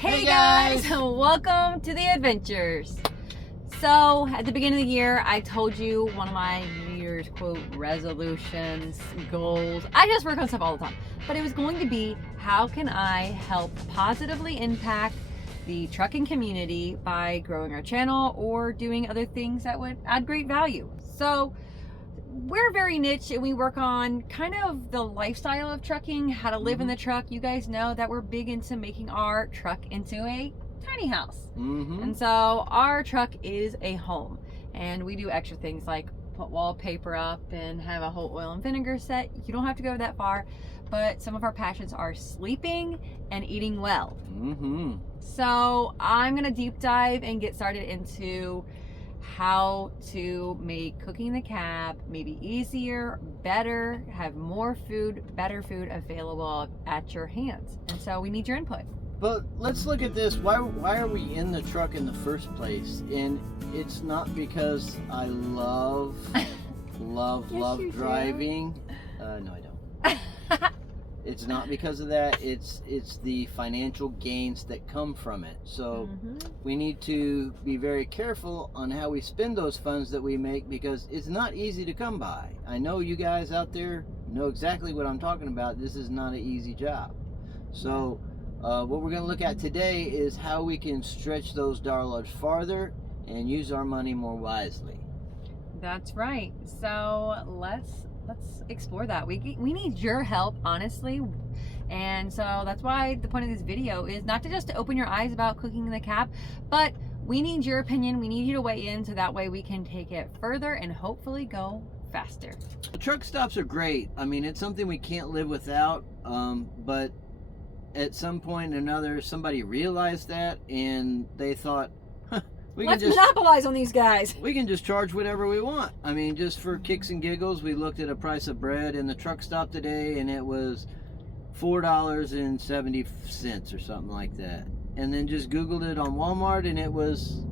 Hey guys, welcome to the adventures. So at the beginning of the year, I told you one of my New Year's quote resolutions, goals. I just work on stuff all the time, but it was going to be how can I help positively impact the trucking community by growing our channel or doing other things that would add great value. So we're very niche and we work on kind of the lifestyle of trucking, how to live in the truck. You guys know that we're big into making our truck into a tiny house. And so our truck is a home, and we do extra things like put wallpaper up and have a whole oil and vinegar set. You don't have to go that far, but some of our passions are sleeping and eating well. So I'm gonna deep dive and get started into how to make cooking in the cab maybe easier, better, have more food, better food available at your hands. And so we need your input. But let's look at this. Why are we in the truck in the first place? And it's not because I love you driving. No, I don't. It's not because of that. It's the financial gains that come from it. So we need to be very careful on how we spend those funds that we make, because it's not easy to come by. I know you guys out there know exactly what I'm talking about. This is not an easy job. So what we're going to look at today is how we can stretch those dollars farther and use our money more wisely. That's right. So let's explore that. We need your help, honestly. And so that's why the point of this video is not to just to open your eyes about cooking in the cab, but we need your opinion. We need you to weigh in, so that way we can take it further and hopefully go faster. The truck stops are great. I mean, it's something we can't live without, but at some point or another, somebody realized that and they thought, let's monopolize on these guys. We can just charge whatever we want. I mean, just for kicks and giggles, we looked at a price of bread in the truck stop today, and it was $4.70 or something like that. And then just Googled it on Walmart, and it was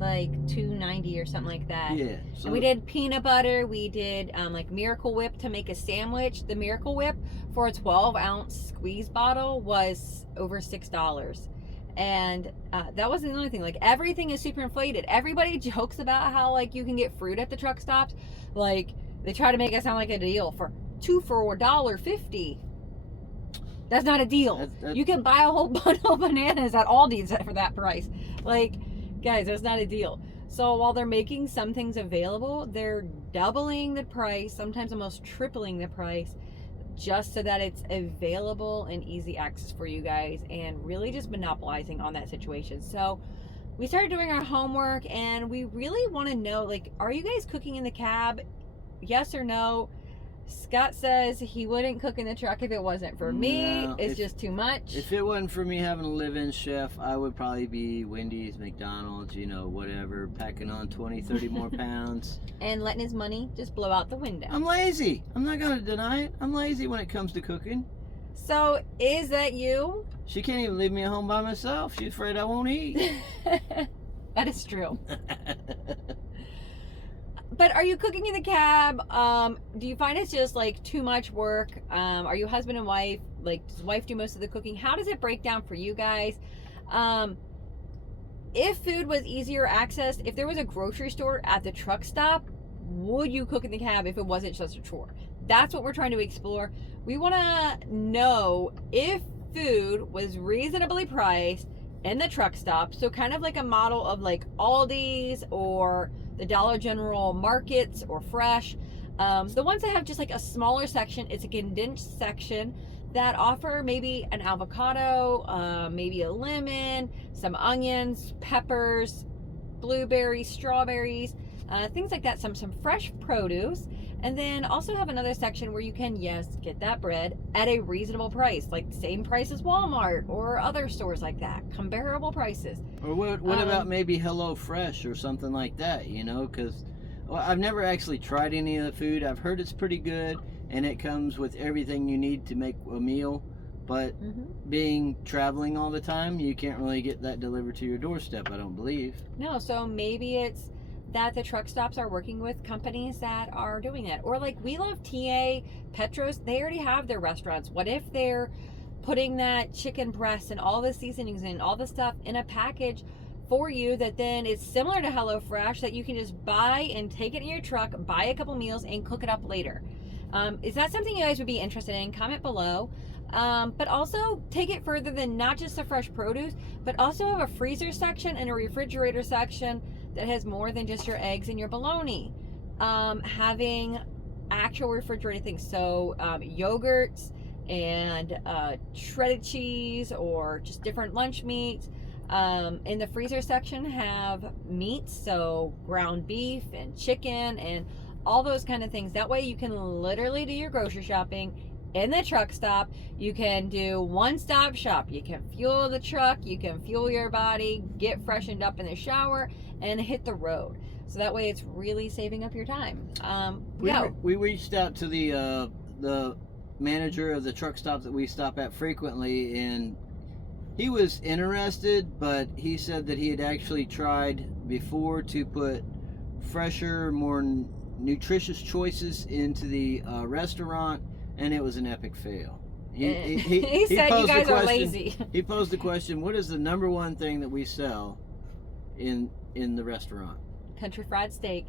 like $2.90 or something like that. Yeah. So and we did peanut butter. We did like Miracle Whip to make a sandwich. The Miracle Whip for a 12-ounce squeeze bottle was over $6. And that wasn't the only thing. Like, everything is super inflated. Everybody jokes about how like you can get fruit at the truck stops. Like, they try to make it sound like a deal for $1.50. That's not a deal. You can buy a whole bundle of bananas at Aldi's for that price. Like, guys, that's not a deal. So while they're making some things available, they're doubling the price, sometimes almost tripling the price, just so that it's available and easy access for you guys, and really just monopolizing on that situation. So we started doing our homework, and we really want to know, like, are you guys cooking in the cab? Yes or no? Scott says he wouldn't cook in the truck if it wasn't for me. No, it's just too much. If it wasn't for me having a live-in chef, I would probably be Wendy's, McDonald's, you know, whatever, packing on 20, 30 more pounds. And letting his money just blow out the window. I'm lazy. I'm not going to deny it. I'm lazy when it comes to cooking. So, is that you? She can't even leave me at home by myself. She's afraid I won't eat. That is true. But are you cooking in the cab? Do you find it's just like too much work? Are you husband and wife? Like, does wife do most of the cooking? How does it break down for you guys? If food was easier access, if there was a grocery store at the truck stop, would you cook in the cab if it wasn't just a chore? That's what we're trying to explore. We want to know if food was reasonably priced in the truck stop. So kind of like a model of like Aldi's or the Dollar General markets or Fresh. The ones that have just like a smaller section, it's a condensed section that offer maybe an avocado, maybe a lemon, some onions, peppers, blueberries, strawberries, things like that, some fresh produce. And then also have another section where you can, yes, get that bread at a reasonable price, like same price as Walmart or other stores like that, comparable prices. Or what about maybe Hello Fresh or something like that, you know, because I've never actually tried any of the food. I've heard it's pretty good, and it comes with everything you need to make a meal. But being traveling all the time, you can't really get that delivered to your doorstep, I don't believe. No, so maybe it's that the truck stops are working with companies that are doing that. Or like, we love TA, Petros, they already have their restaurants. What if they're putting that chicken breast and all the seasonings and all the stuff in a package for you that then is similar to HelloFresh that you can just buy and take it in your truck, buy a couple meals, and cook it up later. Is that something you guys would be interested in? Comment below. But also take it further than not just the fresh produce, but also have a freezer section and a refrigerator section that has more than just your eggs and your bologna. Having actual refrigerated things, so yogurts and shredded cheese or just different lunch meats. In the freezer section have meats, so ground beef and chicken and all those kind of things. That way you can literally do your grocery shopping in the truck stop. You can do one-stop shop. You can fuel the truck, you can fuel your body, get freshened up in the shower, and hit the road. So that way it's really saving up your time. We reached out to the manager of the truck stop that we stop at frequently, and he was interested, but he said that he had actually tried before to put fresher, more nutritious choices into the restaurant, and it was an epic fail. He said you guys are lazy. He posed the question, what is the number one thing that we sell in the restaurant? Country fried steak.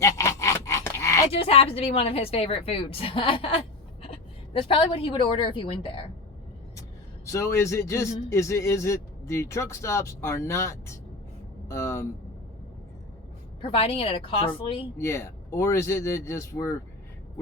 It just happens to be one of his favorite foods. That's probably what he would order if he went there. So is it just is it the truck stops are not providing it at a costly? Or is it that just we're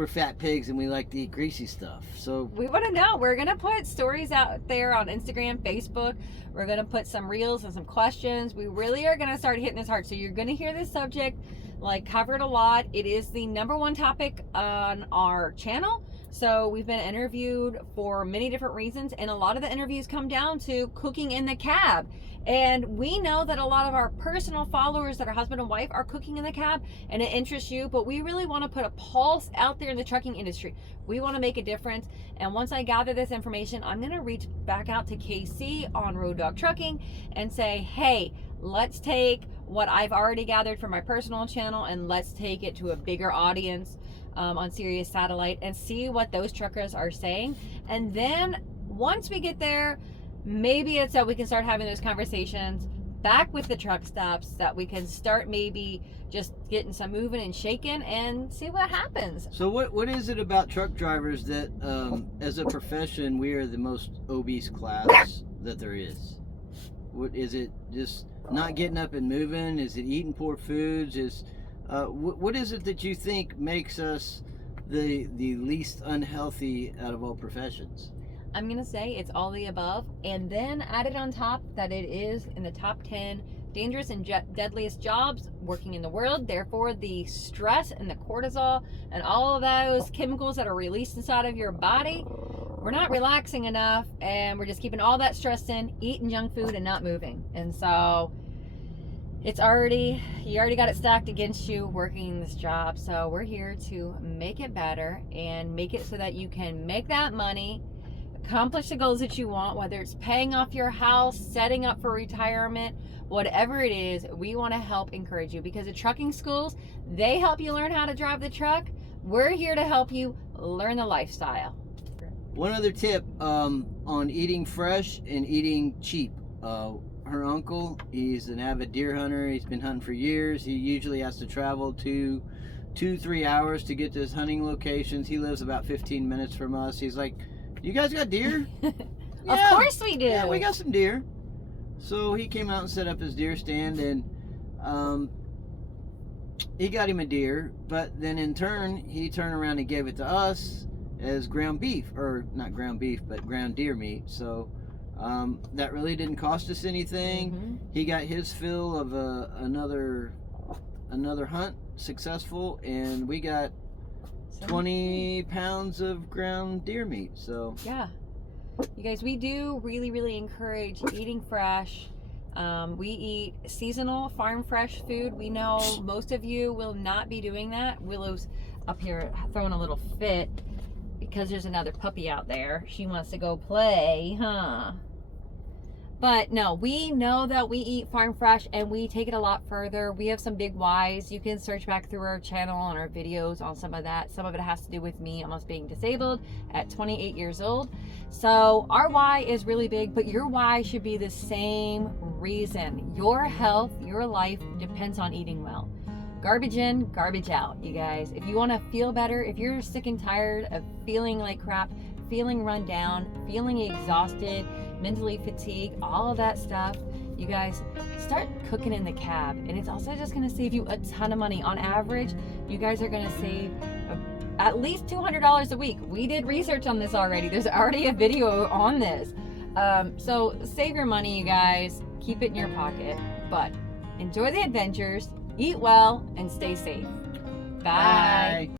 fat pigs and we like to eat greasy stuff? So we want to know. We're gonna put stories out there on Instagram, Facebook. We're gonna put some reels and some questions. We really are gonna start hitting this hard. So you're gonna hear this subject like covered a lot. It is the number one topic on our channel. So we've been interviewed for many different reasons, and a lot of the interviews come down to cooking in the cab. And we know that a lot of our personal followers that are husband and wife are cooking in the cab, and it interests you, but we really want to put a pulse out there in the trucking industry. We want to make a difference. And once I gather this information, I'm going to reach back out to KC on Road Dog Trucking and say, hey, let's take what I've already gathered from my personal channel and let's take it to a bigger audience on Sirius Satellite and see what those truckers are saying. And then once we get there, maybe it's that we can start having those conversations back with the truck stops, that we can start maybe just getting some moving and shaking and see what happens. So what is it about truck drivers that as a profession we are the most obese class that there is? What is it? Just not getting up and moving? Is it eating poor foods? What is it that you think makes us the least unhealthy out of all professions? I'm going to say it's all the above, and then added on top that it is in the top 10 dangerous and deadliest jobs working in the world. Therefore, the stress and the cortisol and all of those chemicals that are released inside of your body, we're not relaxing enough, and we're just keeping all that stress in, eating junk food and not moving. And so you already got it stacked against you working this job. So we're here to make it better and make it so that you can make that money, accomplish the goals that you want, whether it's paying off your house, setting up for retirement, whatever it is. We want to help encourage you, because the trucking schools, they help you learn how to drive the truck. We're here to help you learn the lifestyle. One other tip on eating fresh and eating cheap. Her uncle, he's an avid deer hunter. He's been hunting for years. He usually has to travel 2-3 hours to get to his hunting locations. He lives about 15 minutes from us. He's like, you guys got deer? Yeah, of course we do. Yeah, we got some deer. So he came out and set up his deer stand, and he got him a deer, but then in turn, he turned around and gave it to us as ground beef, or not ground beef, but ground deer meat. So that really didn't cost us anything. Mm-hmm. He got his fill of another hunt successful, and we got 20 pounds of ground deer meat. So yeah, you guys, we do really encourage eating fresh. We eat seasonal farm fresh food. We know most of you will not be doing that. Willow's up here throwing a little fit because there's another puppy out there. She wants to go play, huh? But no, we know that we eat farm fresh and we take it a lot further. We have some big whys. You can search back through our channel and our videos on some of that. Some of it has to do with me almost being disabled at 28 years old. So our why is really big, but your why should be the same reason. Your health, your life depends on eating well. Garbage in, garbage out, you guys. If you want to feel better, if you're sick and tired of feeling like crap, feeling run down, feeling exhausted, mentally fatigued, all of that stuff, you guys, start cooking in the cab. And it's also just going to save you a ton of money. On average, you guys are going to save at least $200 a week. We did research on this already. There's already a video on this. So save your money, you guys. Keep it in your pocket. But enjoy the adventures, eat well, and stay safe. Bye.